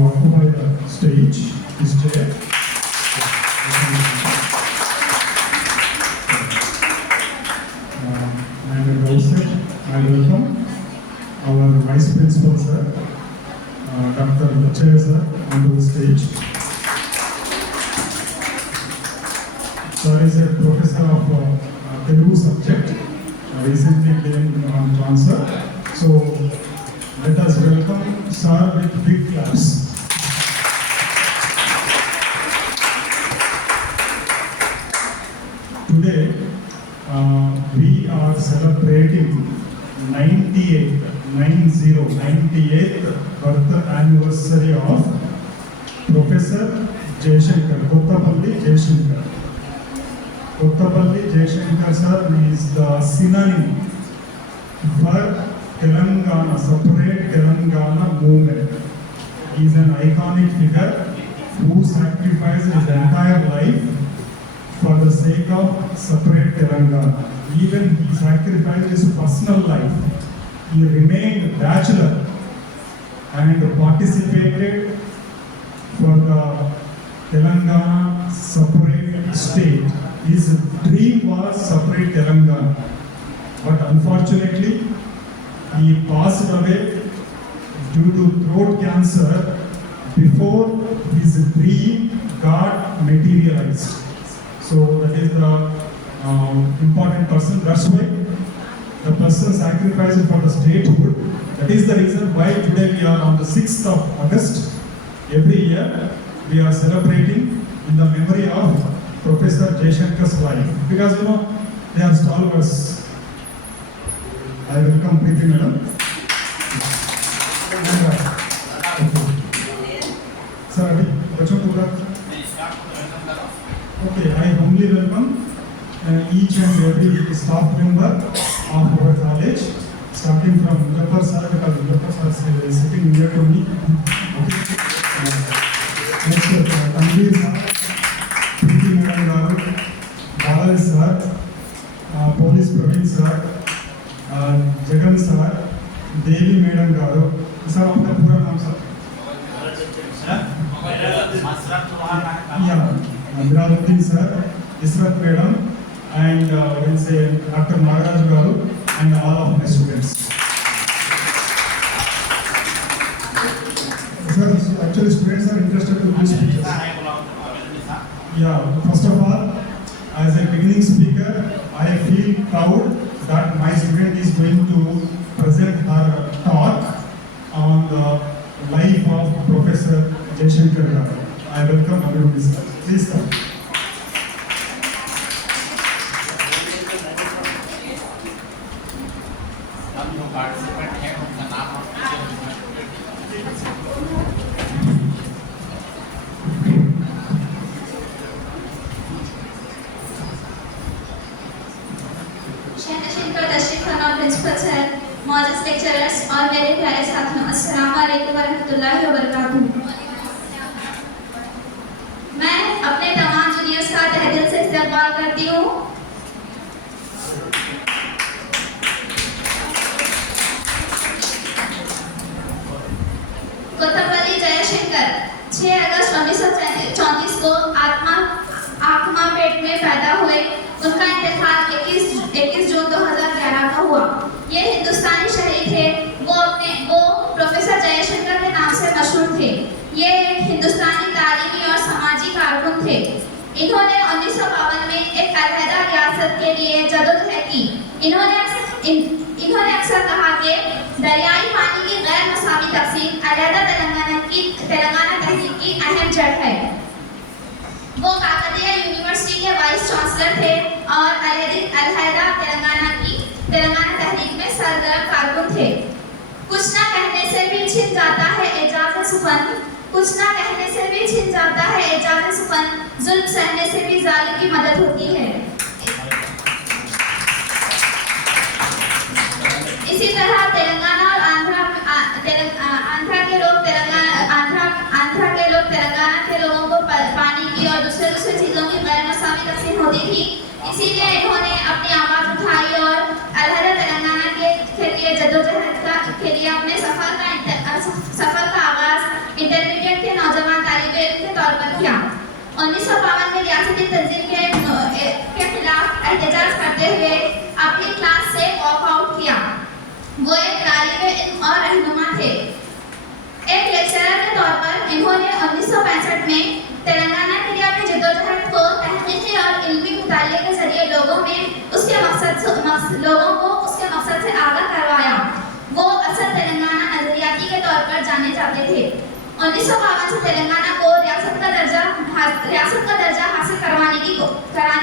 occupy the stage, this chair. And at the outset, I welcome our Vice Principal Sir, Dr. Lachaya Sir, onto the stage. Sir is a professor of Telugu subject, recently came on transfer. So let us welcome Sir with big claps. Today we are celebrating 98th birth anniversary of Professor Jayashankar, Kottapalli Jayashankar. Kottapalli Jayashankar sir is the synonym for Telangana, separate Telangana movement. He is an iconic figure who sacrificed his entire life for the sake of separate Telangana. Even he sacrificed his personal life. He remained bachelor and participated for the Telangana separate state. His dream was separate Telangana, but unfortunately he passed away due to throat cancer before his dream got materialized. So that is the important person. That's why the person sacrificed for the statehood. That is the reason why today we are on the 6th of August. Every year we are celebrating in the memory of Professor Jayashankar's life. Because you know, they are stalwarts. I welcome Preeti Madam. Sir, bachon ko pura. Okay, I humbly welcome each and every staff member of our college, starting from Muzaffar sir, because Muzaffar sir is sitting near to me. Okay. Next, Tanveer sir, Preeti Madam garu, Balal sir, Police Praveen sir, Jagan sir, Devi Madam garu. Sir, आपका पूरा नाम sir? Yeah. Abiraluddin sir, Israt madam, and we'll say Dr. Nagaraj garu, and all of my students. Sir, actually students are interested to give speeches. Yeah, first of all, as a beginning speaker, I feel proud that my student is going to present her talk on the life of Professor Jayashankar garu. I welcome everyone, sir. Please come. Principal sir, मौजूद lecturers और मेरे प्यारे साथियों, अस्सलाम वालेकुम वरहमतुल्लाहि वबरकातुहू। मैं अपने तमाम जूनियर्स का तहे दिल से इस्तकबाल करती हूँ। कोत्तापल्ली जयशंकर 6 अगस्त 1934 को आकमापेट में पैदा हुए। उनका इंतकाल 21 जून 2011 को हुआ। ये हिंदुस्तानी शहीद थे। वो प्रोफेसर जयशंकर के नाम से मशहूर थे। ये एक हिंदुस्तानी तालीमी और समाजी कारकुन थे। इन्होंने 1952 में एक अलहदा रियासत के लिए जदोजहद की। इन्होंने अक्सर कहा कि दरियाई पानी की गैर मसावी तकसीम अलहदा तेलंगाना तहरीक की अहम जड़ है। वो काकतीय यूनिवर्सिटी के वाइस चांसलर थे और अलहदा तेलंगाना तहरीक में सरगर्म कारकुन थे। कुछ ना कहने से भी छिन जाता है एजाज़ सुफन, कुछ ना कहने से भी छिन जाता है एजाज़ सुफन, जुल्म सहने से भी जालिम की मदद होती है। इसी तरह तेलंगाना और आंध्रा के लोग तेलंगाना के लोगों को पानी की और दूसरे चीज़ों की गैर मसावी तकसीम होती थी। इसीलिए इन्होंने अपनी आवाज़ उठाई और अलहदा तेलंगाना के लिए जद्दोजहद के लिए अपने सफ़र का आगाज़ इंटरमीडिएट एहतजाज करते हुए अपनी क्लास से वॉकआउट किया। वो एक तालिबे इल्म और रहनुमा थे। एक लेक्चरर के तौर पर इन्होंने 1965 में तेलंगाना के लिए अपनी जद्दोजहद को तहकीकी और इल्मी मुताले के जरिए लोगों को उसके मकसद से आगाह करवाया। वो असल तेलंगाना नजरियाती के तौर पर जाने जाते थे। 1952 से तेलंगाना को रियासत का दर्जा हासिल कराने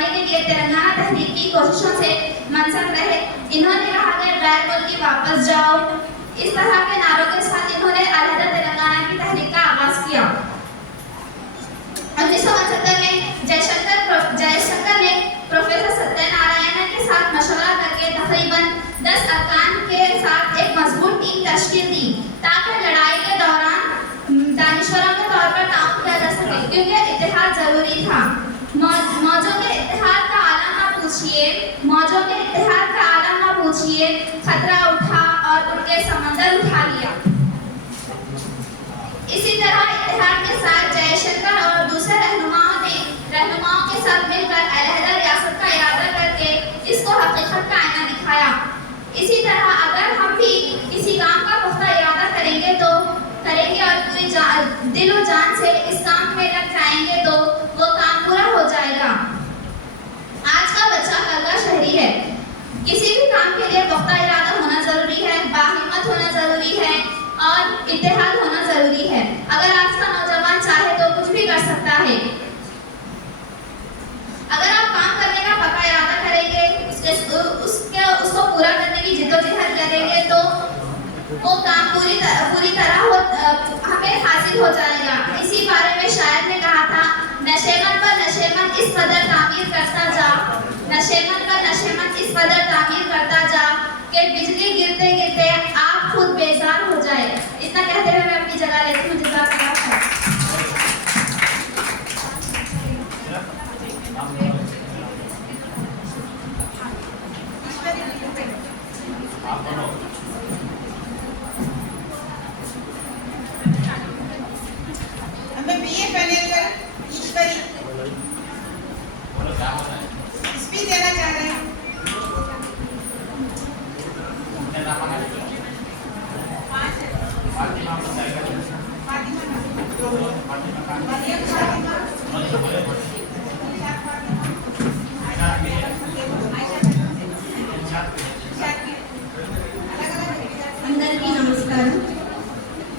के लिए तेलंगाना तहरीक की कोशिशों से मनसब रहे। इन्होंने कहा कि गैर मुल्की वापस जाओ, इस तरह के नारों के साथ इन्होंने अलहदा तेलंगाना की तहरीक का आगाज किया। 1975 में जयशंकर ने प्रोफेसर सत्यनारायण के साथ मशवरा करके तकरीबन 10 अरकान के साथ एक मजबूत टीम तश्कील दी ताकि लड़ाई के दौरान दानिश्वरों के तौर पर काम किया जा सके, क्योंकि इत्तेहाद जरूरी था। मौजों के इत्तेहाद का आलम ना पूछिए, खतरा उठा और उठ के समंदर उठा लिया। इसी तरह इत्तेहाद के साथ जयशंकर और दूसरे रहनुमाओं के साथ मिलकर अलहदा रियासत का इरादा करके इसको हकीकत का आईना दिखाया। इसी तरह अगर हम भी किसी काम का पुख्ता इरादा करेंगे और पूरी दिल और जान से इस काम में लग जाएंगे तो वो काम पूरा हो जाएगा। आज का बच्चा कल का शहरी है। किसी भी काम के लिए पुख्ता इरादा होना जरूरी है, बाहिम्मत होना जरूरी है और इत्तेहाद होना जरूरी है। अगर आज का नौजवान चाहे तो कुछ भी कर सकता है। अगर आप काम करने का पक्का इरादा करेंगे, उसको पूरा करने की जिद्दोजहद करेंगे तो वो काम पूरी तरह हमें हासिल हो जाएगा। इसी बारे में शायर ने कहा था, नशेमन पर नशेमन इस कदर तामीर करता जा, नशेमन पर नशेमन इस कदर तामीर करता जा कि बिजली गिरते गिरते आप खुद बेजार हो जाए। इतना कहते हुए मैं अपनी जगह लेती हूँ। जज़ाकल्लाह खैर। हमें बीए पैनल ईश्वरी स्पीच देना चाह रहे हैं। అందరికీ నమస్కారం.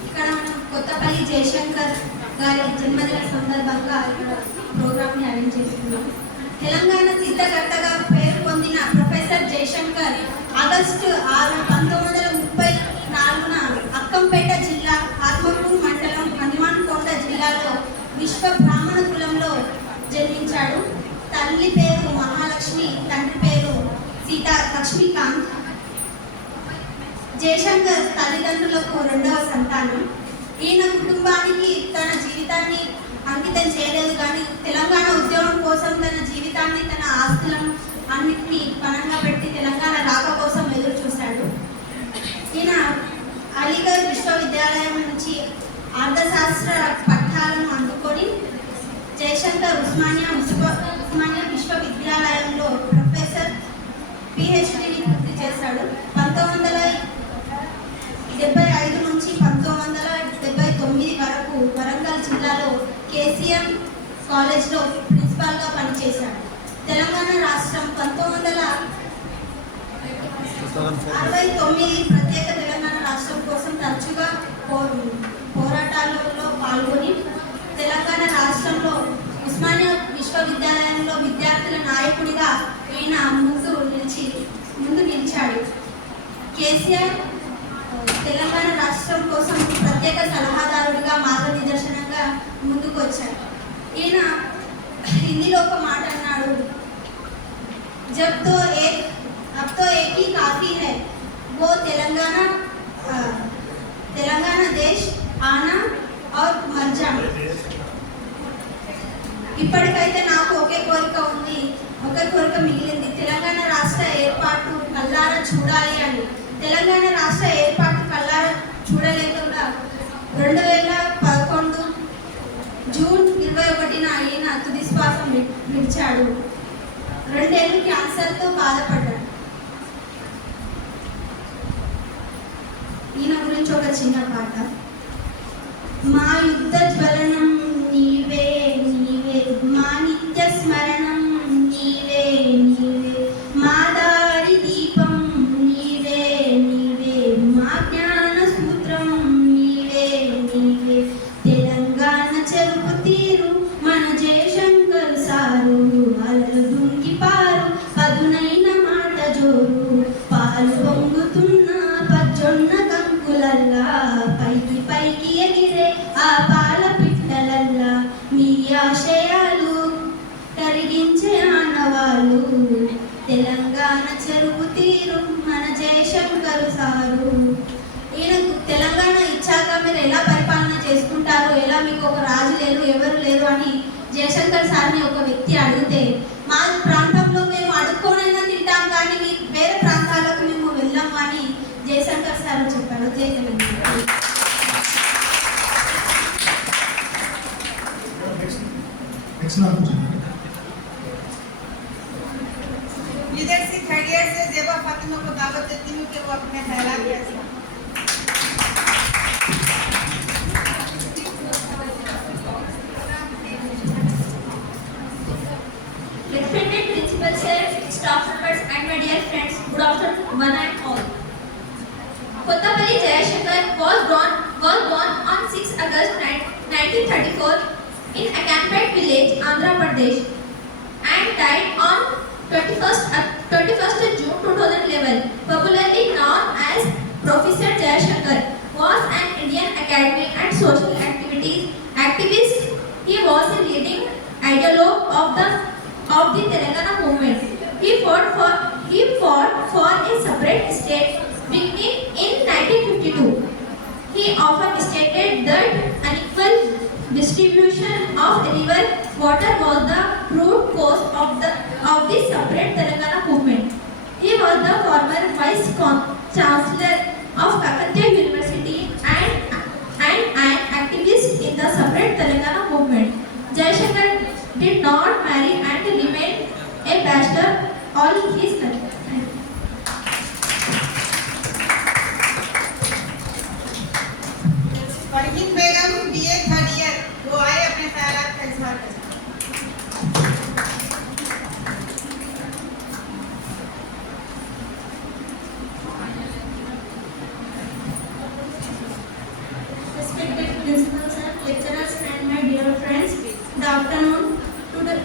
ఇక్కడ మనం కొత్తపల్లి జయశంకర్ గారి జన్మదిన సందర్భంగా ఇక్కడ ప్రోగ్రామ్ని అరేంజ్ చేసుకున్నాం. తెలంగాణ సిద్ధకర్తగా పేరు పొందిన ప్రొఫెసర్ జయశంకర్ ఆగస్టు 6, 1934న అక్కంపేట జిల్లా ఆత్మకూరు మండలం హనుమాన్కొండ జిల్లాలో విశ్వ బ్రాహ్మణ కులంలో జన్మించాడు. తల్లి పేరు మహాలక్ష్మి, తండ్రి పేరు లక్ష్మీకాంత్. జయశంకర్ తల్లిదండ్రులకు 2వ సంతానం. ఈయన కుటుంబానికి తన జీవితాన్ని అంకితం చేయలేదు, కానీ తెలంగాణ ఉద్యమం కోసం తన జీవితాన్ని, తన ఆస్తులను అన్నింటినీ పణంగా పెట్టి తెలంగాణ రాక కోసం ఎదురు చూశాడు. ఈయన అలీగఢ్ విశ్వవిద్యాలయం నుంచి అర్థశాస్త్ర పట్టాలను అందుకొని జయశంకర్ ఉస్మానియా విశ్వవిద్యాలయంలో ప్రొఫెసర్ పిహెచ్డిని పూర్తి చేశాడు. 1975 నుంచి 1979 వరకు వరంగల్ జిల్లాలో కేసీఎం కాలేజ్లో ప్రిన్సిపాల్గా పనిచేశాడు. తెలంగాణ రాష్ట్రం 1969 ప్రత్యేక తెలంగాణ రాష్ట్రం కోసం తరచుగా పోరాటాలలో పాల్గొని తెలంగాణ రాష్ట్రంలో ఉస్మానియా విశ్వవిద్యాలయంలో విద్యార్థుల నాయకుడిగా ఈయన ముందు నిలిచాడు. కేసీఆర్ తెలంగాణ రాష్ట్రం కోసం ప్రత్యేక సలహాదారుడిగా మార్గనిదర్శనంగా ముందుకు వచ్చాడు. ఈయన హిందీలో ఒక మాట అన్నాడు, जब तो एक अब तो एक ही काफ़ी है, वो तेलंगाना देश आना और मर जाना. ఇప్పటికైతే నాకు ఒకే కోరిక ఉంది, ఒకే కోరిక మిగిలింది, తెలంగాణ రాష్ట్ర ఏర్పాటు కల్లారా చూడాలి అని. తెలంగాణ రాష్ట్ర ఏర్పాటు కల్లారా చూడలేకుండా 2011 జూన్ 21న ఈయన తుది శ్వాస విడిచాడు. రెండేళ్ళు క్యాన్సర్తో బాధపడ్డాడు. ఈయన గురించి ఒక చిన్న పాట. మా యుద్ధ జ్వలనం నీవే నీవే, మా నిత్య స్మరణం నీవే నీవే, మా దారి దీపం నీవే నీవే, మా జ్ఞాన సూత్రం నీవే నీవే. తెలంగాణ చెరుపు తీరు మన జయశంకర్ సారు, అలలు దుంకిపారు పదునైన మాట జోరు, పాలు పొంగుతున్న పచ్చొన్న కంకులల్లా, పైకి పైకి ఎగిరే ఆ పాల పిట్టలల్లా, మీ ఆశయాలు కరిగించే ఆనవాళ్ళు. తెలంగాణ చెరుపు తీరు మన జయశంకర్ సారు. ఈయనకు తెలంగాణ ఇచ్చాక మీరు ఎలా పరిపాలన చేసుకుంటారు, ఎలా మీకు ఒక రాజు లేరు ఎవరు లేరు అని జయశంకర్ సార్ని ఒక వ్యక్తి అడిగితే, మా ప్రాంతంలో మేము అడుక్కోనైనా తింటాం కానీ మీ వేరే ప్రాంతాలకు మేము వెళ్ళాము అని జయశంకర్ సార్ చెప్పాడు. జై తెలంగాణ. నెక్స్ట్ నాకు వచ్చింది. लीडरशिप थर्ड ईयर से जेबा फातिमा को दावत देती हूँ कि वो अपने ख्यालात पेश करें। Respected principal sir, staff members and my dear friends, good afternoon one and all. Kottapalli Jayashankar was born on 6 August 1934 in Akanpet village, Andhra Pradesh, and died on 21st June 2011. Popularly known as Professor Jayashankar, was an Indian academic and social activist. He was a leading ideologue of the Telangana movement. He fought for a separate state beginning in 1952. He often stated that unequal distribution of river water was the root cause of the separate Telangana movement. He was the former vice chancellor of Kakatiya University and an activist in the separate Telangana movement. Jayashankar did not marry and remained a bachelor all his life. Parveen Begum BA third year, वो आए अपने ख्यालात का इजहार करें। Respected principal sir, lecturers and my dear friends, good afternoon.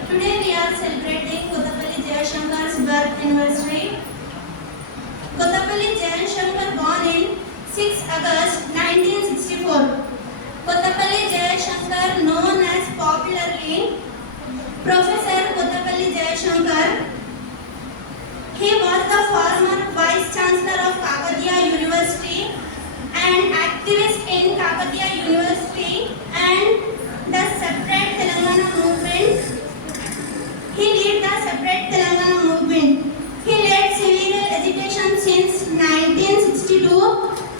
Today we are celebrating Kottapalli Jayashankar's birth anniversary. Kottapalli Jayashankar born in 6 August 1964. Kottapalli Jayashankar, known as popularly Professor Kottapalli Jayashankar, he was the former Vice Chancellor of Kakatiya University and activist in Kakatiya University and the separate Telangana movement. He led the separate Telangana movement. He led civil education since 1962,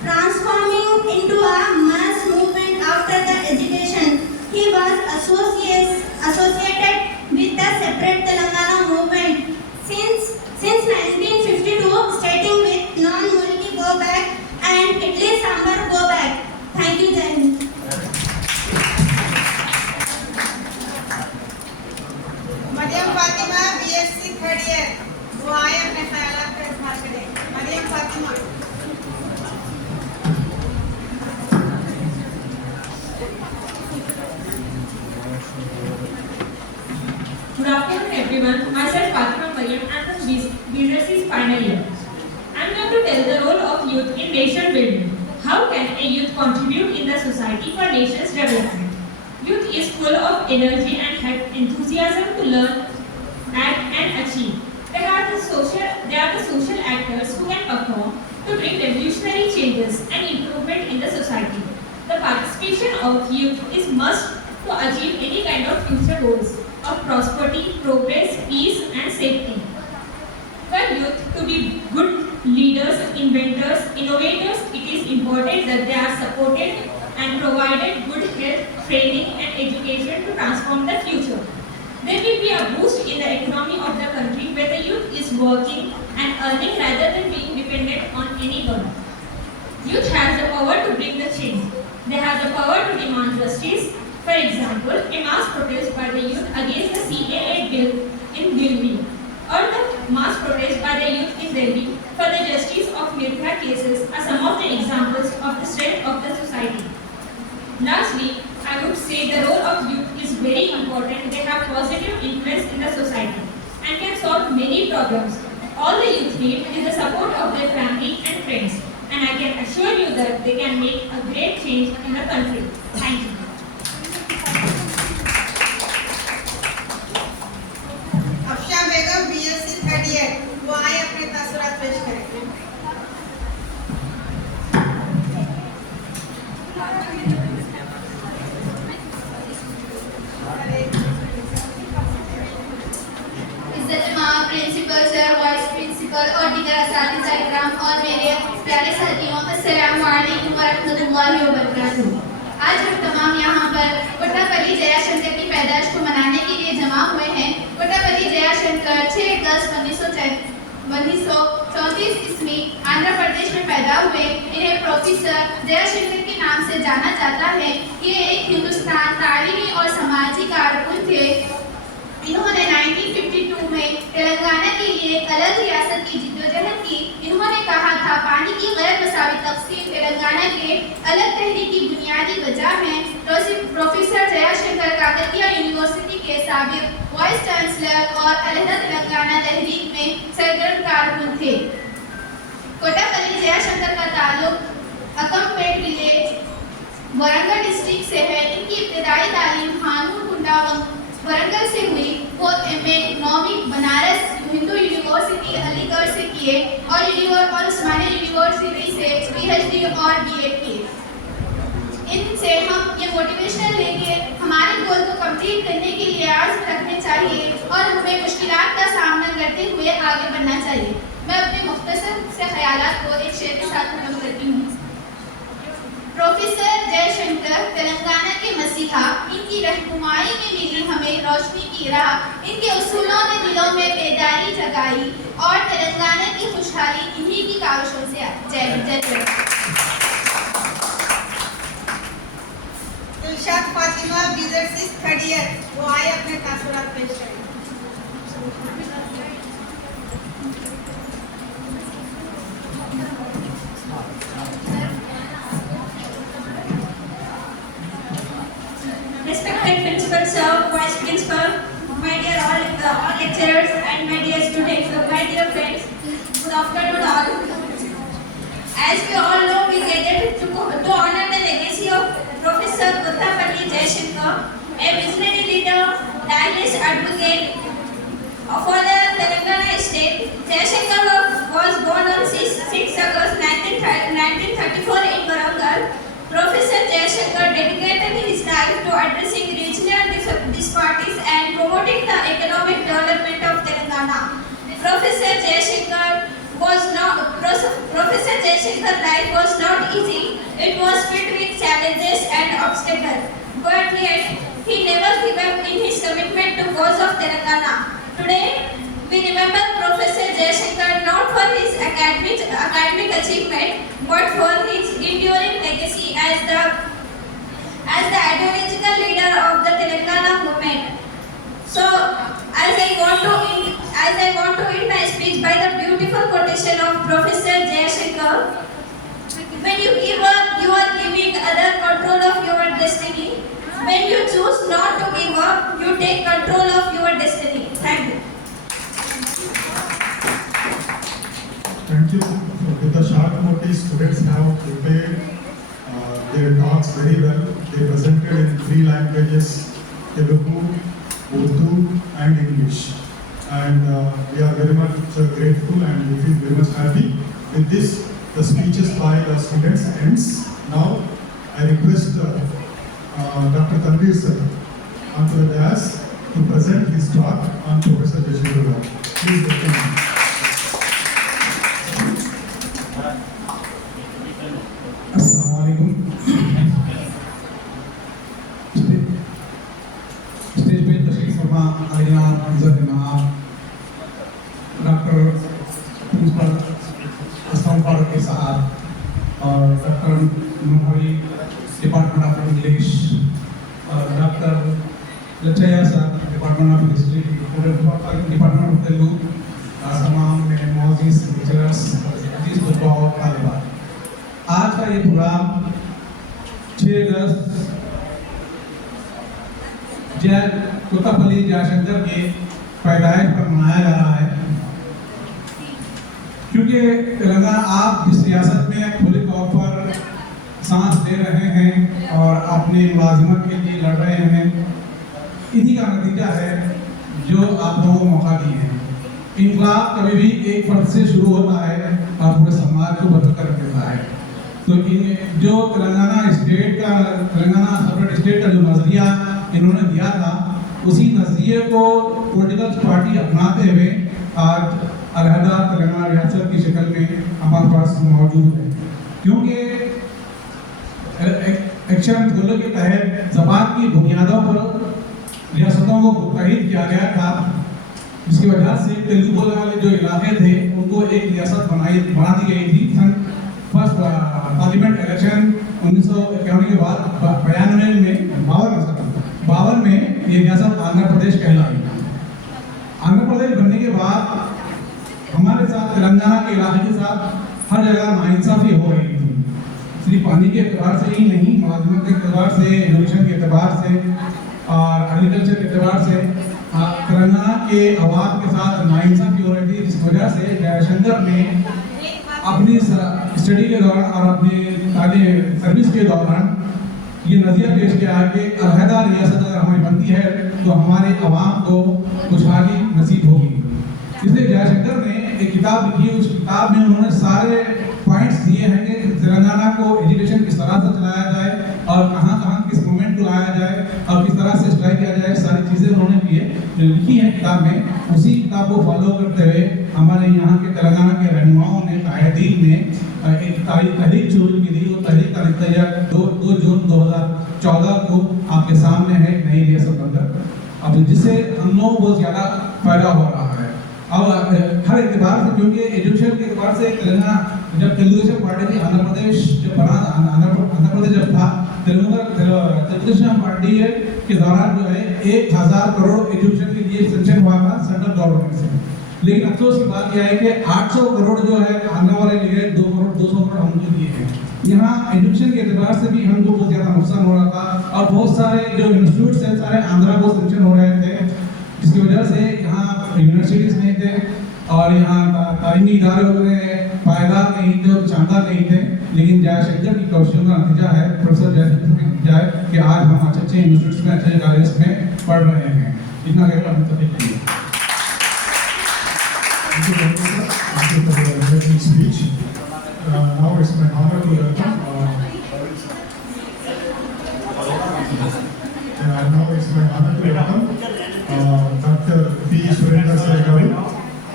transforming into a mass movement after the education. He was associated with the separate Telangana movement since 1952, stating with non-Mulki go back and Idli Sambar go back. Thank you, Jai Hind. Maryam Fatima BSc third year, वो आए अपने ख्यालात का इजहार करें। Maryam Fatima. Good afternoon everyone. Myself Fatima Mariam. I am from BSc's final year. I am going to tell the role of youth in nation building. How can a youth contribute in the society for nation's development? Youth is full of energy and have enthusiasm to learn, act and achieve. They are the social actors who can perform to bring revolutionary changes and improvement in the society. The participation of youth is must to achieve any kind of future goals of prosperity, progress, peace and safety. For youth to be good leaders, inventors, innovators, it is important that they are supported and provided good health, training and education to transform the future. There will be a boost in the economy of the country example, a mass protest by the youth against the CAA bill in Delhi, or the mass protest by the youth in Delhi for the justice of Mirtha cases are some of the examples of the strength of the society. Lastly, I would say the role of youth is very important. They have positive influence in the society and can solve many problems. All the youth need is the support of their family and friends, and I can assure you that they can make a great change in the country. Thank you. Afsha Begum BSc third year, वो आए अपने तासुरात पेश करें। Principal sir, vice principal और दीगर असातिज़ा इकराम और मेरे प्यारे साथियों, अस्सलामु अलैकुम वरहमतुल्लाहि वबरकातुहू। आज हम तमाम यहाँ पर कोट्टापल्ली जयाशंकर की पैदाइश को मनाने के लिए जमा हुए हैं। कोट्टापल्ली जयाशंकर 6 अगस्त 1934 ईस्वी आंध्र प्रदेश में पैदा हुए। इन्हें प्रोफेसर जयाशंकर के नाम से जाना जाता है। ये एक हिंदुस्तान तालीमी और समाजी कारकुन थे। इन्होंने 1952 में तेलंगाना के लिए एक अलग रियासत की जिद्दोजहद की। इन्होंने कहा था पानी की गैर मसावी तकसीम तेलंगाना के अलग तहरीक की बुनियादी वजह है। प्रोफेसर जयाशंकर काकतीय यूनिवर्सिटी के साबिक वाइस चांसलर और अलहदा तेलंगाना तहरीक में सरगर्म कारकुन थे। कोट्टापल्ली जयाशंकर का ताल्लुक अकमपेट विलेज वरंगल डिस्ट्रिक्ट से है। इनकी इब्तदाई तालीम हानूर कुंडा वरंगल से हुई। वो MA नौवीं बनारस हिंदू यूनिवर्सिटी अलीगढ़ से किए और उस्मानिया यूनिवर्सिटी से PhD और BA किए। इनसे हम ये मोटिवेशनल लेंगे, हमारे गोल को कंप्लीट करने के लिए आज़्म रखने चाहिए और हमें मुश्किलात का सामना करते हुए आगे बढ़ना चाहिए। मैं अपने मुख्तसर से ख्यालात को एक शेर के साथ खत्म करती हूँ। प्रोफेसर जयशंकर तेलंगाना के मसीहा, इनकी रहनुमाई में मिली हमें रोशनी की राह। इनके उसूलों ने दिलों में बेदारी जगाई और तेलंगाना की खुशहाली इन्हीं की काविशों से आई। जय हिंद, जय जय। Dilshad Fatima BSc third year, वो आए अपने तासुरात पेश करें। Respected principal sir, vice principal, my dear all lecturers and my dear students, my dear friends, good afternoon all. As we all know, we gathered to honor the legacy of Professor Kottapalli Jayashankar, a visionary leader, tireless advocate for the Telangana state. Jayashankar was born on 6 August 1934 in Warangal. Professor Jayashankar dedicated his life to addressing regional disparities and promoting the economic development of Telangana. Professor Jayashankar's life was not easy. It was filled with challenges and obstacles, but yet he never gave up in his commitment to cause of Telangana. Today, we remember Professor Jayashankar not for his academic achievement, but for his enduring legacy as the ideological leader of the Telangana movement. So, as I want to end my speech by the beautiful quotation of Professor Jayashankar, when you give up, you are giving other control of your destiny. When you choose not to give up, you take control of your destiny. Thank you. Thank you. With the short notice, students have prepared their talks very well. They presented in 3 languages, Telugu, Urdu and English. And we are very much grateful and we feel very much happy. With this, the speeches by the students ends. Now, I request Dr. Tanveer sir onto the dais to present his talk on Professor Jayashankar. Please welcome him. Assalamualaikum. Stage पे तशरीफ फरमा आलिया इज़्ज़त जनाब doctor principal अस्सलाम फारूक के साथ और doctor Noori department of English और doctor Lachaiah sir, department of history, department of Telugu, तमाम मेरे मौजूद टीचर्स, और तालिबान। आज का ये प्रोग्राम 6 अगस्त कोत्तापल्ली जयशंकर के पैदाइश पर मनाया जा रहा है, क्योंकि तेलंगाना आप जिस रियासत में खुले तौर पर सांस ले रहे हैं और अपनी मुलाजिमत के लिए लड़ रहे हैं, इन्हीं का नतीजा है जो आप लोगों को मौका दिए हैं। इनकलाब कभी भी एक फर्द से शुरू होता है और पूरे समाज को बदल कर देता है। तो इन जो तेलंगाना सेपरेट स्टेट का जो नजरिया इन्होंने दिया था, उसी नजरिए को पॉलिटिकल पार्टी अपनाते हुए आज अलहदा तेलंगाना रियासत की शक्ल में हमारे पास मौजूद है। क्योंकि एक्शन पोलो के तहत ज़बान की बुनियादों पर रियासतों को मुत्तहिद किया गया था, जिसकी वजह से तेलुगु बोलने वाले जो इलाके थे उनको एक रियासत बना दी गई थी। सन फर्स्ट पार्लियामेंट इलेक्शन 1951 के बाद 52 में ये रियासत आंध्र प्रदेश कहलाई। आंध्र प्रदेश बनने के बाद हमारे साथ तेलंगाना के इलाके के साथ हर जगह नाइंसाफी हो रही थी, सिर्फ पानी के एतबार से ही नहीं, मुलाजिमत के एतबार से, एजुकेशन के एतबार से और एग्रीकल्चर के एतबार से तेलंगाना के आवाम के साथ नाइंसाफी हो रही थी, जिस वजह से जयशंकर ने अपनी स्टडी के दौरान और अपनी तालीम सर्विस के दौरान ये नज़रिया पेश किया कि अलहदा रियासत अगर हमारी बनती है तो हमारे आवाम को खुशहाली नसीब होगी। इसलिए जयशंकर ने एक किताब लिखी, उस किताब में उन्होंने सारे पॉइंट्स दिए हैं कि तेलंगाना को एजुकेशन किस तरह से चलाया जाए और कहाँ कहाँ किस मूवमेंट को लाया जाए और किस तरह से स्ट्राइक किया जाए, सारी चीज़ें उन्होंने लिखी हैं किताब में। उसी किताब को फॉलो करते हुए हमारे यहाँ के तेलंगाना के रहनुमाओं ने, कायदीन ने एक तहरीक शुरू की थी। वो तहरीक का नतीजा 2 जून 2014 को आपके सामने है, नई रियासत बनकर, अब जिससे हम लोगों को बहुत ज़्यादा फायदा हो रहा है। अब हर एतबार से, क्योंकि एजुकेशन के एतबार से तेलंगाना जब तेलुगुदेशम पार्टी थी, आंध्र प्रदेश जब बना, आंध्र प्रदेश जब था, तेलुगुदेशम पार्टी के दौरान जो है 1000 करोड़ एजुकेशन के लिए सेंक्शन हुआ था सेंट्रल गवर्नमेंट से। लेकिन अफसोस की बात यह है कि 800 करोड़ जो है आंध्र वाले लिए 200 करोड़ हमको दिए हैं। यहाँ एजुकेशन के एतबार से भी हमको बहुत ज़्यादा नुकसान हो रहा था और बहुत सारे जो इंस्टीट्यूट्स हैं सारे आंध्रा को सेंक्शन हो रहे थे, जिसकी वजह से यहाँ यूनिवर्सिटीज़ नहीं थे और यहाँ तालीमी इदारे वगैरह पायदार नहीं थे, शानदार नहीं थे। लेकिन जयशंकर की कोशिशों का नतीजा है, प्रोफेसर जयशंकर कि आज हम अच्छे इंस्टीट्यूट्स में, अच्छे कॉलेज में पढ़ रहे हैं। इतना कहकर हम तक नहीं। Thank you for the opening speech. Now it's my honor to welcome. Now it's my honor to welcome Dr. P. Surendra Saigaru,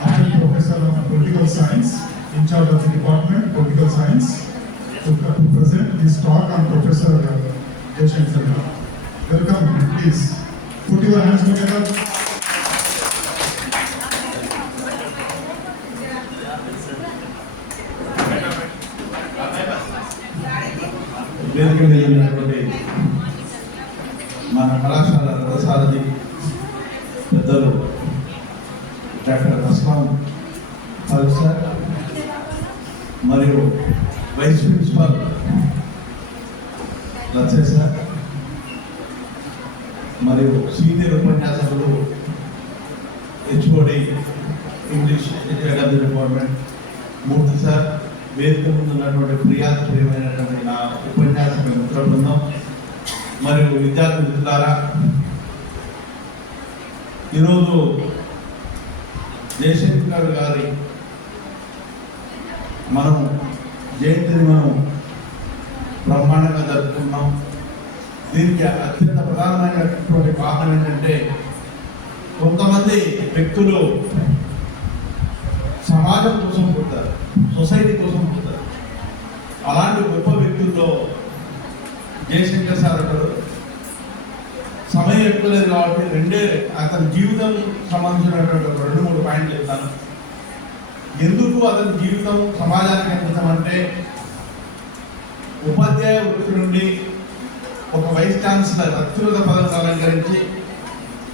Assistant Professor of Political Science, in charge of the Department Political Science, to present his talk on Professor Jaishankar. Welcome, please. Put your hands together. వేదిక మీద ఉన్నటువంటి మన కళాశాల రథసారథి పెద్దలు doctor Aslam Farooq sir మరియు vice principal Lachhe sir మరియు senior ఉపన్యాసకులు HOD English academy department Murthy sir, వేదిక ముందు ఉన్నటువంటి ప్రియమైనటువంటి నా ఉపన్యాసక మిత్ర బృందం మరియు విద్యార్థి మిత్రులారా, ఈరోజు జయశంకర్ గారి మనం జయంతిని మనం బ్రహ్మాండంగా జరుపుకున్నాం. దీనికి అత్యంత ప్రధానమైనటువంటి కారణం ఏంటంటే, కొంతమంది వ్యక్తులు సమాజం కోసం పుడతారు, సొసైటీ కోసం పుడతారు. అలాంటి గొప్ప వ్యక్తుల్లో జయశంకర్ సార్ ఒకరు. సమయం ఎక్కువ లేదు కాబట్టి అతని జీవితం సంబంధించినటువంటి 2-3 పాయింట్లు చెప్తాను. ఎందుకు అతని జీవితం సమాజానికి అంకితం అంటే, ఉపాధ్యాయ వృత్తి నుండి ఒక వైస్ ఛాన్సలర్ అత్యున్నత పదవిని అలంకరించి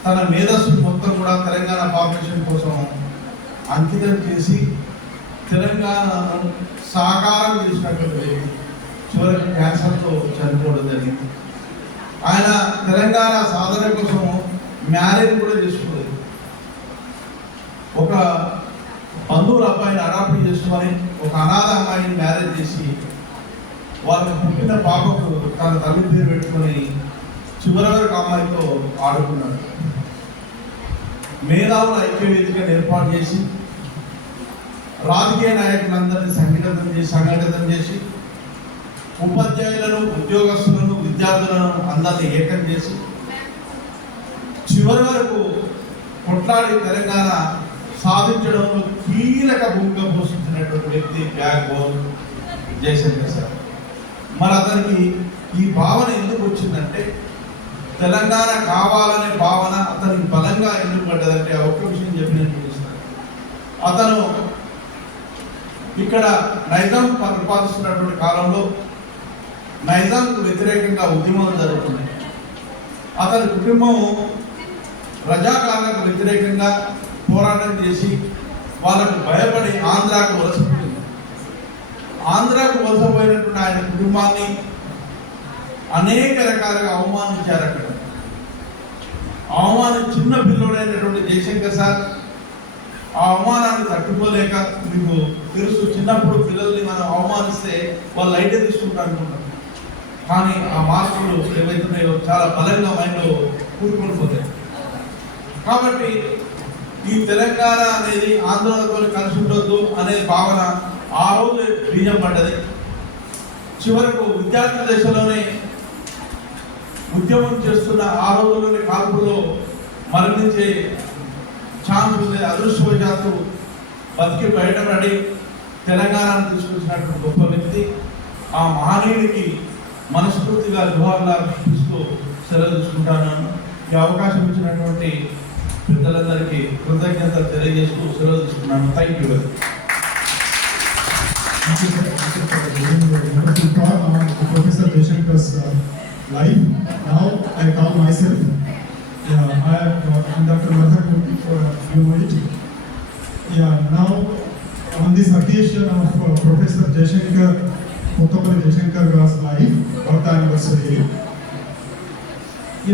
తన మేధస్సు మొత్తం కూడా తెలంగాణ ఫార్మేషన్ కోసం అంకితం చేసి తెలంగాణను సాకారం చేసినటువంటి వ్యక్తి చివరికి క్యాన్సర్తో చనిపోవడం జరిగింది. ఆయన తెలంగాణ సాధన కోసం మ్యారేజ్ కూడా చేసుకోలేదు. ఒక బంధువుల అబ్బాయిని అడాప్ట్ చేసుకొని ఒక అనాథ అమ్మాయిని మ్యారేజ్ చేసి వాళ్ళకి పుట్టిన పాపకు తన తల్లి పేరు పెట్టుకొని చివరి వరకు అమ్మాయితో ఆడుకున్నాడు. మేధావుల ఐక్యవేదికను ఏర్పాటు చేసి రాజకీయ నాయకులందరినీ సంఘటితం చేసి ఉపాధ్యాయులను, ఉద్యోగస్తులను, విద్యార్థులను అందరినీ ఏకం చేసి చివరి వరకు కొట్లాడి తెలంగాణ సాధించడంలో కీలక భూమిక పోషించినటువంటి వ్యక్తి బ్యాక్ బోన్ జయశంకర్ సార్. మరి అతనికి ఈ భావన ఎందుకు వచ్చిందంటే, తెలంగాణ కావాలనే భావన అతనికి బలంగా ఎందుకు పడ్డదంటే ఆ ఒక్క విషయం చెప్పి నేను చూపిస్తాను. అతను ఇక్కడ నైజాం పరిపాలిస్తున్నటువంటి కాలంలో నైజాంకు వ్యతిరేకంగా ఉద్యమాలు జరుగుతున్నాయి. అతని కుటుంబం రజాకార్లకు వ్యతిరేకంగా పోరాటం చేసి వాళ్ళకు భయపడి ఆంధ్రాకు వలసపోయింది. ఆంధ్రాకు వలసపోయినటువంటి ఆయన కుటుంబాన్ని అనేక రకాలుగా అవమానించారు. అక్కడ చిన్న పిల్లోడైనటువంటి జయశంకర్ సార్ ఆ అవమానాన్ని తట్టుకోలేక, మీకు తెలుసు చిన్నప్పుడు పిల్లల్ని మనం అవమానిస్తే వాళ్ళు లైటే తీసుకుంటారు అనుకుంటాం, కానీ ఆ మార్పులు ఏవైతున్నాయో చాలా బలంగా మైండ్లో కూరుకొని పోతాయి. కాబట్టి ఈ తెలంగాణ అనేది ఆందోళనతో కలిసి ఉండొద్దు అనే భావన ఆ రోజు బీజం పడ్డది. చివరకు విద్యార్థి దశలోనే ఉద్యమం చేస్తున్న ఆ రోజుల్లోని కాల్పుల్లో మరణించే ఛాన్స్ ఉంది. అదృష్టవశాత్తు బతికి బయటపడి తెలంగాణను తీసుకొచ్చినటువంటి గొప్ప వ్యక్తి. ఆ మహనీయుడికి మనస్ఫూర్తిగా జోహార్లా ఇస్తూ సెలవు తీసుకుంటాను. ఈ అవకాశం ఇచ్చినటువంటి పెద్దలందరికీ కృతజ్ఞతలు తెలియజేస్తూ సెలవు తీసుకున్నాను. Thank you. Professor Jaishankar's life. Now I call myself. I'm Dr. Madhur Murthy, you know it. Now on this occasion of Professor Jaishankar, Kottapalli Jaishankar Garu's life, birth anniversary.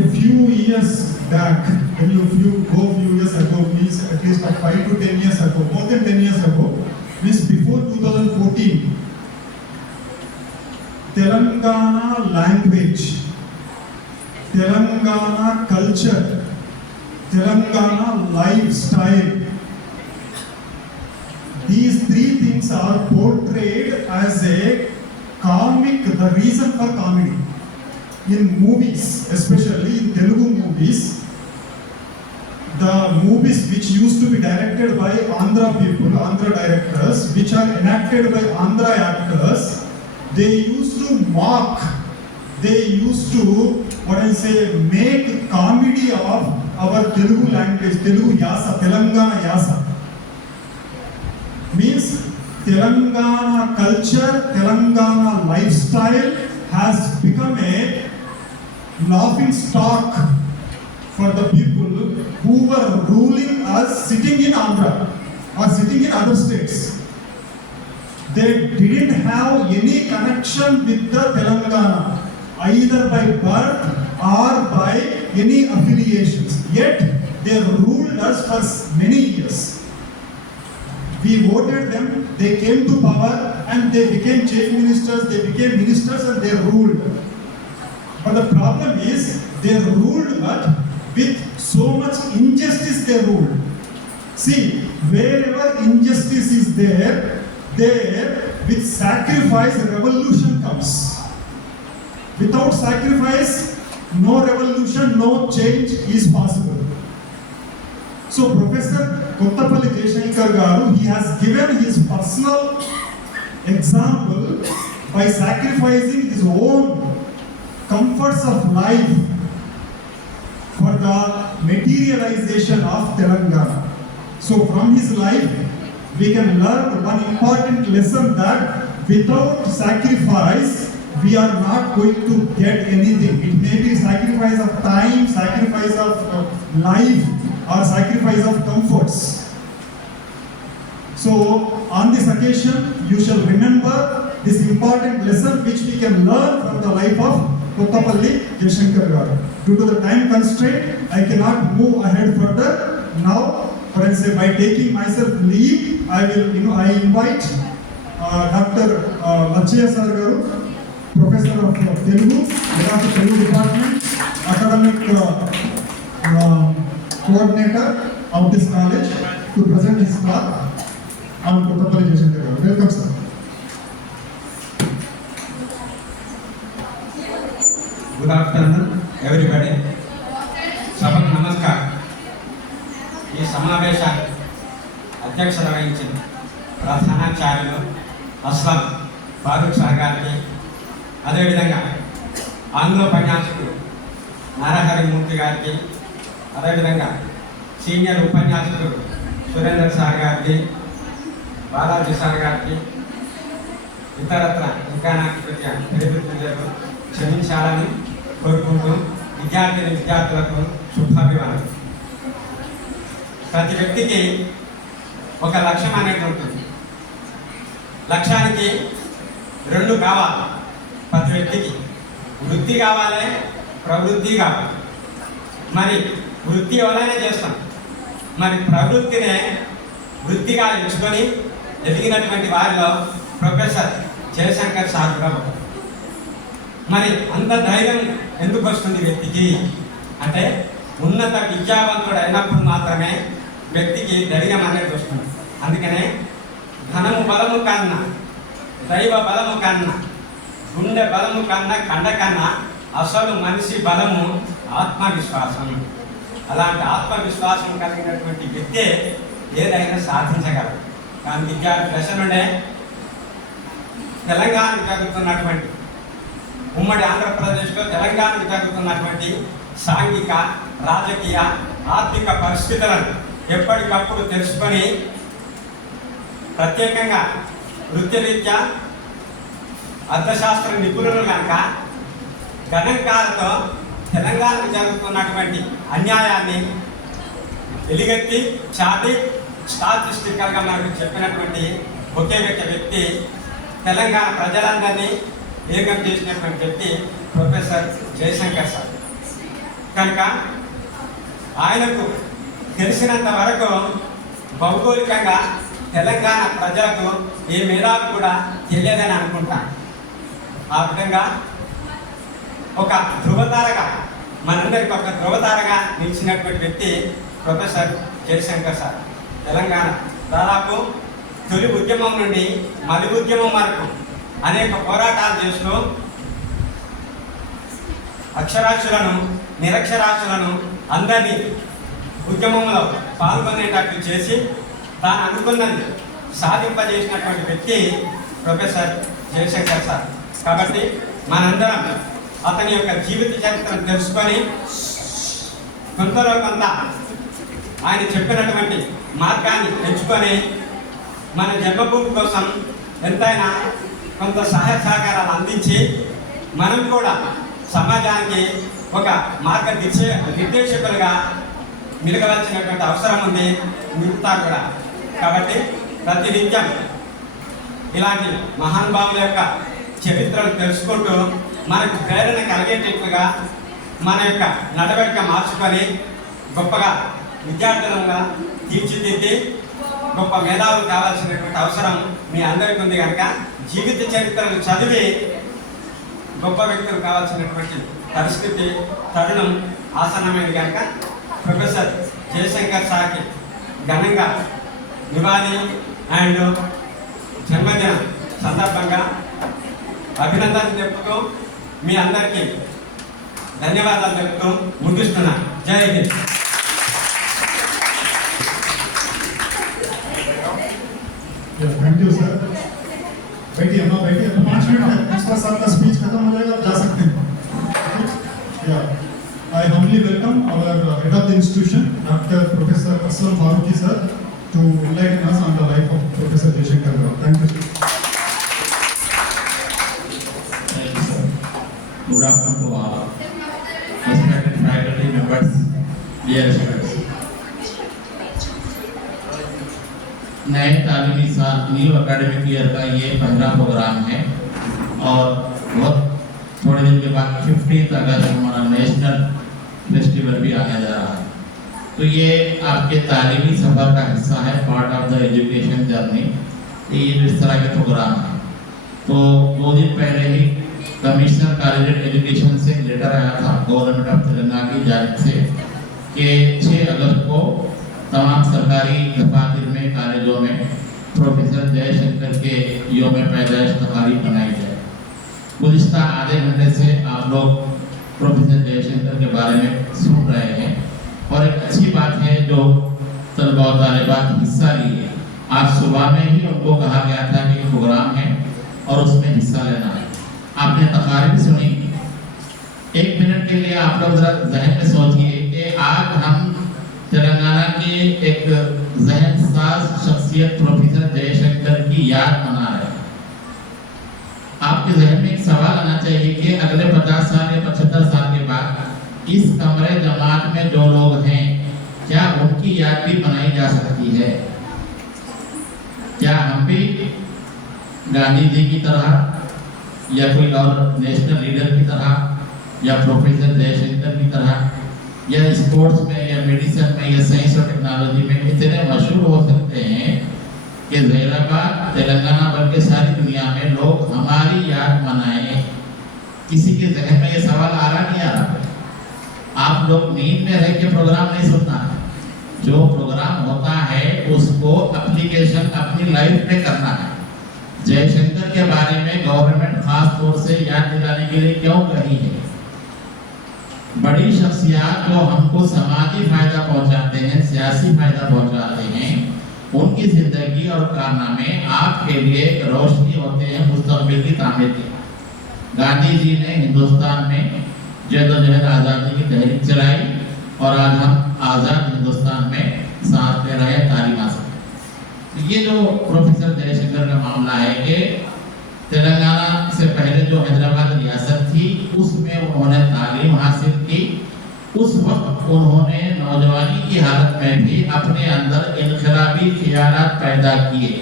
A few years back, when you go few years ago, means at least 5 to 10 years ago, more than 10 years ago, means before 2014, Telangana language, Telangana culture, Telangana lifestyle, these three things are portrayed as a comic, the reason for comedy. In movies, especially in Telugu movies, the movies which used to be directed by Andhra people, Andhra directors, which are enacted by Andhra actors, they used to mock, they used to, make comedy of our Telugu language, Telugu Yasa, Telangana Yasa. Means Telangana culture, Telangana lifestyle has become a laughing stock for the people who were ruling us sitting in Andhra or sitting in other states. They didn't have any connection with the Telangana, either by birth or by any affiliations. Yet they ruled us for many years. We voted them, they came to power and they became chief ministers, they became ministers and they ruled. But the problem is, they ruled but with so much injustice they ruled. See, wherever injustice is there with sacrifice revolution comes. Without sacrifice, no revolution, no change is possible. So Professor Kottapalli Jaishankar Garu, he has given his personal example by sacrificing his own comforts of life for the materialization of Telangana. So from his life, we can learn one important lesson, that without sacrifice, we are not going to get anything. It may be sacrifice of time, sacrifice of life, or sacrifice of comforts. So on this occasion, you shall remember this important lesson which we can learn from the life of Kottapalli Jaishankar garu. Due to the time constraint, I cannot move ahead further. Now, for instance, by taking myself leave, I invite Dr. Lachaya Sir garu, Professor of Telugu, Head of the Telugu Department, Academic Coordinator of this college, to present his talk on Kottapalli Jaishankar garu. Welcome, sir. Good afternoon, everybody. సభకు నమస్కారం. ఈ సమావేశానికి అధ్యక్షత వహించిన ప్రధానాచార్యులు Aslam Farooq sir గారికి, అదేవిధంగా ఆంగ్ల ఉపన్యాసకుడు నరహరి మూర్తి గారికి, అదేవిధంగా సీనియర్ ఉపన్యాసకుడు సురేందర్ సార్ గారికి, బాలాజీ సార్ గారికి, ఇతరత్ర ఇంకా నాకు ప్రతినిధులు క్షమించాలని కోరుకుంటూ విద్యార్థులకు శుభాభివందనం. ప్రతి వ్యక్తికి ఒక లక్ష్యం అనేది ఉంటుంది. లక్ష్యానికి రెండు కావాలి. ప్రతి వ్యక్తికి వృత్తి కావాలి, ప్రవృత్తి కావాలి. మరి వృత్తి ఎవరైనా చేస్తాం, మరి ప్రవృత్తినే వృత్తిగా ఎంచుకొని ఎదిగినటువంటి వారిలో ప్రొఫెసర్ జయశంకర్ సార్ కూడా ఒకరు. మరి అంత ధైర్యం ఎందుకు వస్తుంది వ్యక్తికి అంటే, ఉన్నత విద్యావంతుడు అయినప్పుడు మాత్రమే వ్యక్తికి ధైర్యం అనేది వస్తుంది. అందుకనే ధనము బలము కన్నా, దైవ బలము కన్నా, గుండె బలము కన్నా, కండ కన్నా అసలు మనిషి బలము ఆత్మవిశ్వాసం. అలాంటి ఆత్మవిశ్వాసం కలిగినటువంటి వ్యక్తే ఏదైనా సాధించగలరు. కానీ విద్యార్థి దశ నుండే తెలంగాణకు జరుగుతున్నటువంటి, ఉమ్మడి ఆంధ్రప్రదేశ్లో తెలంగాణకు జరుగుతున్నటువంటి సాంఘిక, రాజకీయ, ఆర్థిక పరిస్థితులను ఎప్పటికప్పుడు తెలుసుకొని ప్రత్యేకంగా వృత్తిరీత్యా అర్థశాస్త్ర నిపుణులు కనుక గణాంకాలతో తెలంగాణకు జరుగుతున్నటువంటి అన్యాయాన్ని ఎలుగెత్తి చాటి స్టాటిస్టికల్గా మనకు చెప్పినటువంటి ఒకే వ్యక్తి తెలంగాణ ప్రజలందరినీ ఏకం చేసినటువంటి వ్యక్తి ప్రొఫెసర్ జయశంకర్ సార్. కనుక ఆయనకు తెలిసినంత వరకు భౌగోళికంగా తెలంగాణ ప్రజలకు ఏ మేరకు కూడా తెలియదని అనుకుంటాను. ఆ విధంగా ఒక ధృవతారగా, మనందరికి ఒక ధృవతారగా నిలిచినటువంటి వ్యక్తి ప్రొఫెసర్ జయశంకర్ సార్. తెలంగాణ దాదాపు తొలి ఉద్యమం నుండి మలి ఉద్యమం వరకు అనేక పోరాటాలు చేస్తూ అక్షరాస్యులను, నిరక్షరాస్యులను అందరినీ ఉద్యమంలో పాల్గొనేటట్లు చేసి తాను అనుకున్నది సాధింపజేసినటువంటి వ్యక్తి ప్రొఫెసర్ జయశంకర్ సార్. కాబట్టి మనందరం అతని యొక్క జీవిత చరిత్రను తెలుసుకొని కొంతలో కొంత ఆయన చెప్పినటువంటి మార్గాన్ని ఎంచుకొని మన జన్మభూమి కోసం ఎంతైనా కొంత సహాయ సహకారాలు అందించి మనం కూడా సమాజానికి ఒక నిర్దేశకులుగా మిగలవలసినటువంటి అవసరం ఉంది, మిగతా కూడా. కాబట్టి ప్రతినిత్యం ఇలాంటి మహానుభావుల యొక్క చరిత్రను తెలుసుకుంటూ మనకు ప్రేరణ కలిగేటట్లుగా మన యొక్క నడవడిక మార్చుకొని గొప్పగా విద్యార్థులుగా తీర్చిదిద్ది గొప్ప మేధావులు కావాల్సినటువంటి అవసరం మీ అందరికీ ఉంది. కనుక జీవిత చరిత్రను చదివి గొప్ప వ్యక్తులు కావాల్సినటువంటి పరిస్థితి, తరుణం ఆసన్నమైంది. కనుక ప్రొఫెసర్ జయశంకర్ సార్కి ఘనంగా నివాళి అండ్ జన్మదిన సందర్భంగా అభినందనలు చెప్తూ మీ అందరికీ ధన్యవాదాలు చెప్తూ ముగిస్తున్నాను. జై హింద్. Thank you sir. बैठिए अम्मा, बैठिए. 5 मिनट है, प्रिंसिपल साहब का स्पीच खत्म हो जाएगा, आप जा सकते हैं. I humbly welcome our head of the institution, Dr. Professor Aslam Farooqi sir, to enlighten us on the life of Professor Jaishankar. Thank you, sir. Thank you, sir. Dear students, नए तालीमी साल न्यू एकेडमिक ईयर का ये पहला programme है और बहुत थोड़े दिन के बाद 15 अगस्त हमारा नेशनल फेस्टिवल भी आने जा रहा है। तो ये आपके तालीमी सफर का हिस्सा है, part of the education journey. ये इस तरह के प्रोग्राम है। तो 2 दिन पहले ही कमिश्नर कॉलेज एजुकेशन से लेटर आया था गवर्नमेंट ऑफ तेलंगाना की जानिब से कि 6 अगस्त को तमाम सरकारी दफातर में कॉलेजों में प्रोफेसर जयशंकर के योम पैदाइश तकारीब बनाई जाए। गुज़िश्ता आधे घंटे से आप लोग प्रोफेसर जयशंकर के बारे में सुन रहे हैं और एक अच्छी बात है जो तलबा और तालिबात हिस्सा लिए। आज सुबह में ही उनको कहा गया था कि प्रोग्राम है और उसमें हिस्सा लेना है। आपने तकारीब सुनी। 1 मिनट के लिए आप लोग जरा जहन में सोचिए कि आज हम तेलंगाना के एक जहन साज शख्सियत प्रोफेसर जयशंकर की याद मना रहे हैं। आपके जहन में एक सवाल आना चाहिए कि अगले 50 साल या 75 साल के बाद इस कमरे जमात में जो लोग हैं, क्या उनकी याद भी मनाई जा सकती है? क्या हम भी गांधी जी की तरह या कोई और नेशनल लीडर की तरह या प्रोफेसर जयशंकर की तरह या स्पोर्ट्स में या मेडिसिन में या साइंस और टेक्नोलॉजी में इतने मशहूर हो सकते हैं कि जहीराबाद तेलंगाना बल्कि सारी दुनिया में लोग हमारी याद मनाएं? किसी के जहन में ये सवाल आ रहा नहीं आ रहा? आप लोग नींद में रह के प्रोग्राम नहीं सुनना है। जो प्रोग्राम होता है उसको एप्लीकेशन अपनी लाइफ में करना है। जयशंकर के बारे में गवर्नमेंट खास तौर से याद दिलाने के लिए क्यों कही है? बड़ी शख्सियत जो हमको समाजी फायदा पहुंचाते हैं, सियासी फायदा पहुंचाते हैं, उनकी जिंदगी और कारनामे आपके लिए रोशनी होते हैं मुस्तकबिल की तामीर के। गांधी जी ने हिंदुस्तान में जदोजहद आज़ादी की तहरीक चलाई और आज हम आज़ाद हिंदुस्तान में सांस ले रहे हैं, तालीम हासिल। ये जो प्रोफेसर जयशंकर का मामला है कि तेलंगाना से पहले जो हैदराबाद रियासत थी उसमें उन्होंने तालीम हासिल की। उस वक्त उन्होंने नौजवानी की हालत में भी अपने अंदर इनकलाबी ख्यालात पैदा किए।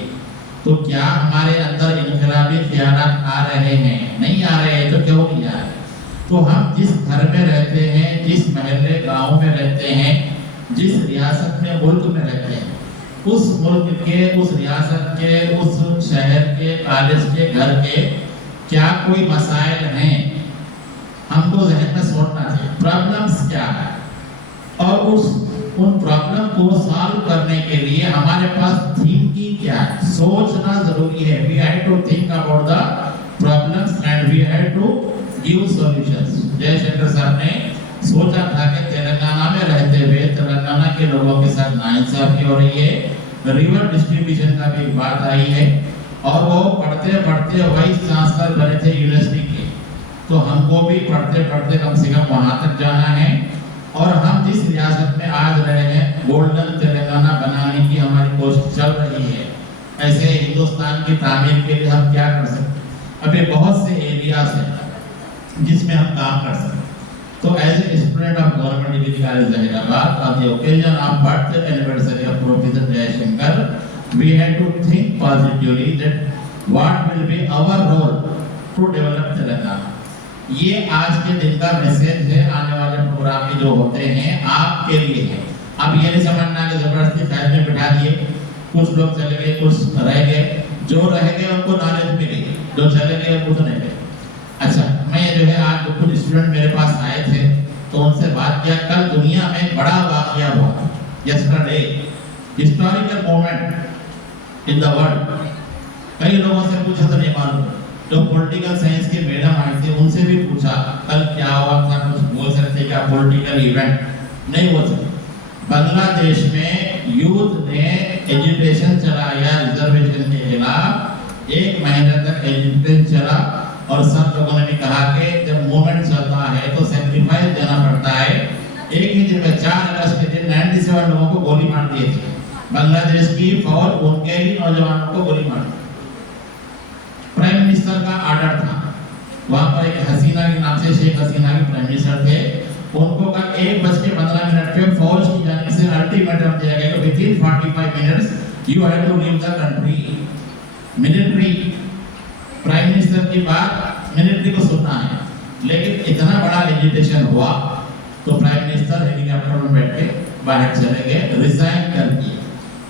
तो क्या हमारे अंदर इनकलाबी ख्यालात आ रहे हैं? नहीं आ रहे हैं तो क्यों नहीं आ रहे? तो हम जिस घर में रहते हैं, जिस महल्ले गांव में रहते हैं, जिस रियासत में मुल्क में रहते हैं, उस मुल्क के, उस रियासत के, उस शहर के, कॉलेज के, घर के क्या कोई मसाइल हैं? हमको जहन में सोचना चाहिए प्रॉब्लम्स क्या है और उन प्रॉब्लम को सॉल्व करने के लिए हमारे पास थिंकिंग क्या है, सोचना जरूरी है। We have to think about the problems and we have to give solutions. Jaishankar साहब ने सोचा था कि तेलंगाना में रहते हुए तेलंगाना के लोगों के साथ नाइंसाफी हो रही है, रिवर डिस्ट्रीब्यूशन का भी बात आई है और वो पढ़ते पढ़ते वाइस चांसलर बने थे यूनिवर्सिटी के। तो हमको भी पढ़ते पढ़ते कम से कम वहाँ तक जाना है और हम जिस रियासत में आज रहे हैं गोल्डन तेलंगाना बनाने की हमारी कोशिश चल रही है। ऐसे हिंदुस्तान की तामीर के लिए हम क्या कर सकते हैं? अभी बहुत से एरियाज हैं जिसमें हम काम कर सकते हैं। So as a student of Government Degree College Zahirabad, on the occasion of birthday anniversary of Professor Jayashankar, we had to think positively that what will be our role to develop Telangana. ये आज के दिन का message है। आने वाले programme के जो होते हैं आपके लिए है। अब ये नहीं समझना कि जबरदस्ती साइड में बिठा दिए, कुछ लोग चले गए, कुछ रह गए। जो रह गए उनको नॉलेज मिली, जो चले गए उनको तो नहीं मिली। अच्छा, मैं जो है आज कुछ स्टूडेंट मेरे पास आए थे तो उनसे बात किया। कल दुनिया में बड़ा वाकया हुआ, yesterday historical moment in the world. कई लोगों से पूछा तो नहीं मालूम। जो पॉलिटिकल साइंस के मैडम आए थे उनसे भी पूछा कल क्या हुआ था, कुछ बोल सकते क्या पॉलिटिकल इवेंट? नहीं बोल सकते। बांग्लादेश में यूथ ने एजुकेशन चलाया रिजर्वेशन के खिलाफ। 1 महीने तक एजुकेशन चला और सब लोगों ने भी कहा कि जब मूवमेंट चलता है तो सैक्रिफाइस देना पड़ता है। एक ही दिन में 4 अगस्त के दिन 97 लोगों को गोली मार दिए थे। बांग्लादेश की फौज उनके ही नौजवानों को गोली मार दी। प्राइम मिनिस्टर का ऑर्डर था। वहां पर एक हसीना के नाम से शेख हसीना के प्राइम मिनिस्टर थे। उनको कल 1:15 पे फौज की जानिब से अल्टीमेटम दिया गया कि within 45 minutes you have to leave the country. Military prime minister की बात मिलिट्री को सुनना है, लेकिन इतना बड़ा एजिटेशन हुआ तो प्राइम मिनिस्टर हेलीकॉप्टर में बैठ के बाहर चले गए, रिजाइन कर दिए।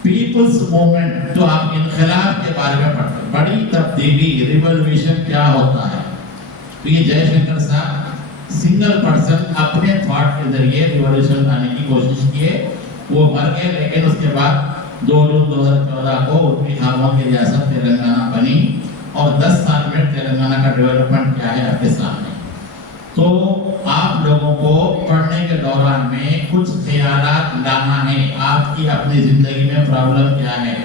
पीपल्स मूवमेंट जो आप इनकलाब के बारे में पढ़ते, बड़ी तब्दीली रिवॉल्यूशन क्या होता है, तो ये जयशंकर साहब सिंगल पर्सन अपने थॉट के जरिए रिवॉल्यूशन लाने की कोशिश किए। वो मर गए, लेकिन उसके बाद 2 जून 2014 को उनकी खामों की रियासत तेलंगाना बनी और 10 साल में तेलंगाना का डेवलपमेंट क्या है आपके सामने। तो आप लोगों को पढ़ने के दौरान में कुछ ख्यालात लाना है, आपकी अपनी जिंदगी में प्रॉब्लम क्या है।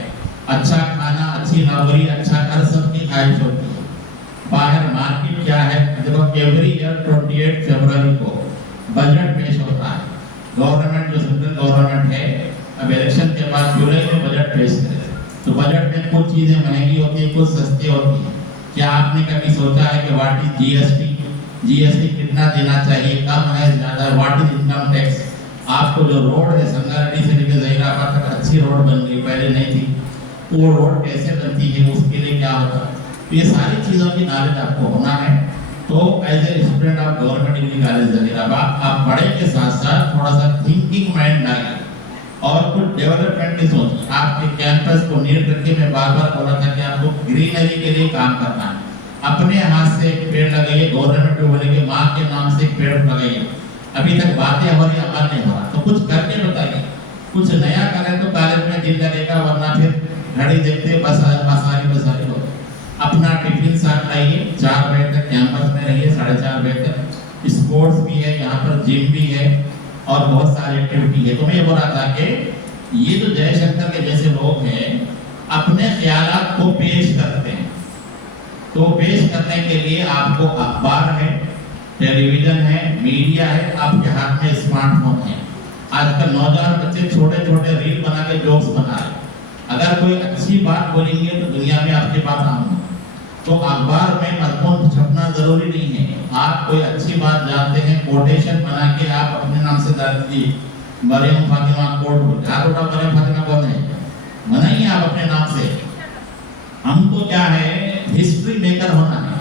अच्छा खाना, अच्छी नौकरी, अच्छा घर सबकी ख्वाहिश होती है। बाहर मार्केट क्या है, देखो एवरी ईयर 28 फरवरी को बजट पेश होता है। गवर्नमेंट जो सेंट्रल गवर्नमेंट है अब इलेक्शन के बाद जुलाई में बजट पेश करे, तो बजट में कुछ चीजें महंगी होती है, कुछ सस्ती होती है। क्या आपने कभी सोचा है कि व्हाट इज जीएसटी, जीएसटी कितना देना चाहिए, कम है ज्यादा, व्हाट इज इनकम टैक्स। आपको जो रोड है संगारेड्डी से लेकर जहीराबाद तक अच्छी रोड बन गई, पहले नहीं थी, तो वो रोड कैसे बनती है, उसके लिए क्या होता है, तो ये सारी चीजों की नॉलेज आपको होना है। तो as a student of government degree college Zaheerabad आप पढ़े के साथ साथ थोड़ा सा थिंकिंग माइंड लाइए और कुछ डेवलपमेंट की सोचिए। आपके कैंपस को नीड करके मैं बार-बार बोला था कि आपको ग्रीनरी के लिए काम करना है। अपने हाथ से एक पेड़ लगाइए, गवर्नमेंट को बोले कि माँ के नाम से एक पेड़ लगाइए। अभी तक बातें हो रही, अमल नहीं हो रहा, तो कुछ करके बताइए, कुछ नया करें तो कॉलेज में दिल लगेगा, वरना फिर घड़ी देखते बस बसारी हो। अपना टिफिन साथ लाइए, 4 बजे तक कैंपस में रहिए, 4:30 बजे तक स्पोर्ट्स भी है, यहाँ पर जिम भी है और बहुत सारी एक्टिविटी है। तो मैं ये बोल रहा था कि ये जो जयशंकर के जैसे लोग हैं अपने ख्यालात को पेश करते हैं, तो पेश करने के लिए आपको अखबार है, टेलीविजन है, मीडिया है, आपके हाथ में स्मार्टफोन है। आजकल नौजवान बच्चे छोटे छोटे रील बना के जोक्स बना रहे, अगर कोई अच्छी बात बोलेंगे तो दुनिया में आपके पास आऊंगा। तो अखबार में मजमून छपना जरूरी नहीं है, आप कोई अच्छी बात जानते हैं, कोटेशन बना के आप अपने नाम से डाल दीजिए, मरियम फातिमा कोट बोलते, आप उठा मरियम फातिमा कौन है, बनाइए आप अपने नाम से। हमको क्या है, हिस्ट्री मेकर होना है।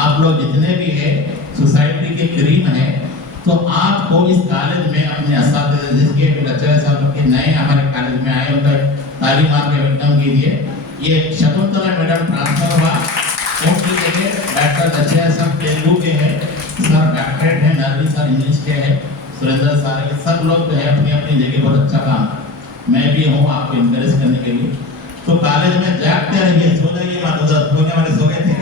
आप लोग जितने भी है सोसाइटी के क्रीम है, तो आपको इस कॉलेज में अपने असातिज़ जिसके लेक्चरर साहब के नए हमारे कॉलेज में आए, उनका तालीम आपके वेलकम कीजिए। ये शकुंतला मैडम ट्रांसफर हुआ, उनकी जगह डॉक्टर दशया साहब तेलुगु के हैं, सर डॉक्टरेट है, नरवी सर इंग्लिश के हैं, सुरेंद्र सर के, सब लोग जो है अपनी अपनी जगह बहुत अच्छा काम, मैं भी हूँ आपको इनकरेज करने के लिए। तो कॉलेज में जागते रहिए, सो जाइए मत, उधर सोने वाले सो गए थे।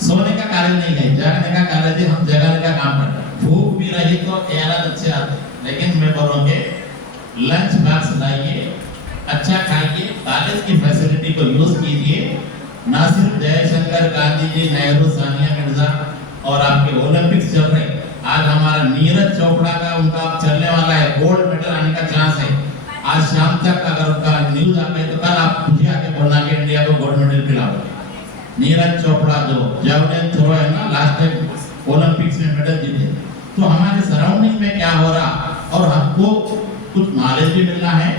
सोने का कॉलेज नहीं है, जागने का कॉलेज है, हम जगाने का काम करते हैं। भूख भी रही तो ख्यालात अच्छे आते, लेकिन मैं बोलूँगी लंच बॉक्स लाइए, अच्छा खाइए, कॉलेज की फैसिलिटी को यूज कीजिए। ना सिर्फ जयशंकर, गांधी जी, नेहरू, सानिया मिर्जा और आपके ओलंपिक्स चल रहे, आज हमारा नीरज चोपड़ा का उनका चलने वाला है, गोल्ड मेडल आने का चांस है। आज शाम तक अगर उनका न्यूज आ गए तो कल आप मुझे आके बोलना कि इंडिया को गोल्ड मेडल पिलाओ। नीरज चोपड़ा जो जेवलिन थ्रो है ना, लास्ट टाइम ओलंपिक्स में मेडल जीते। तो हमारे सराउंडिंग में क्या हो रहा, और हमको कुछ नॉलेज भी मिलना है,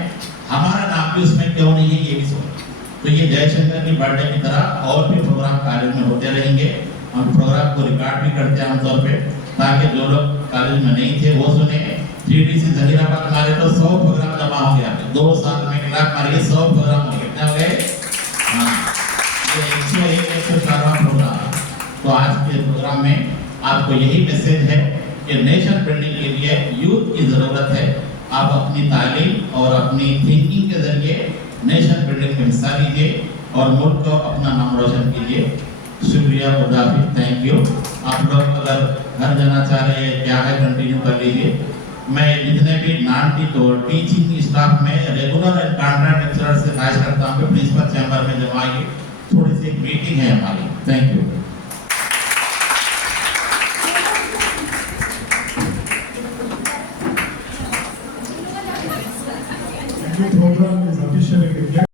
हमारा नाम भी उसमें क्यों नहीं है, ये भी सोच। तो ये जयशंकर की बर्थडे की तरह और भी प्रोग्राम कॉलेज में होते रहेंगे। हम प्रोग्राम को रिकॉर्ड भी करते हैं आमतौर पे, ताकि जो लोग कॉलेज में नहीं थे वो सुने। जीडीसी जहीराबाद मारे तो 100 प्रोग्राम जमा हो गया, 2 साल में क्लास मारिए 100 प्रोग्राम हो गए, कितने हो गए? हाँ, ये 101-104वां प्रोग्राम। तो आज के प्रोग्राम में आपको यही मैसेज है कि नेशन बिल्डिंग के लिए यूथ की जरूरत है। आप अपनी तालीम और अपनी थिंकिंग के जरिए नेशन बिल्डिंग में हिस्सा लीजिए और मुल्क को अपना नाम रोशन कीजिए। शुक्रिया, खुदाफिज, थैंक यू। आप लोग अगर घर जाना चाह रहे हैं, क्या है, कंटिन्यू कर लीजिए। मैं जितने भी टीचिंग स्टाफ में रेगुलर एंड कॉन्ट्रैक्ट लेक्चरर से ख्वाहिश करता हूँ कि प्रिंसिपल चैम्बर में जब आइए, थोड़ी सी मीटिंग है हमारी। Thank you. The program is officially declared.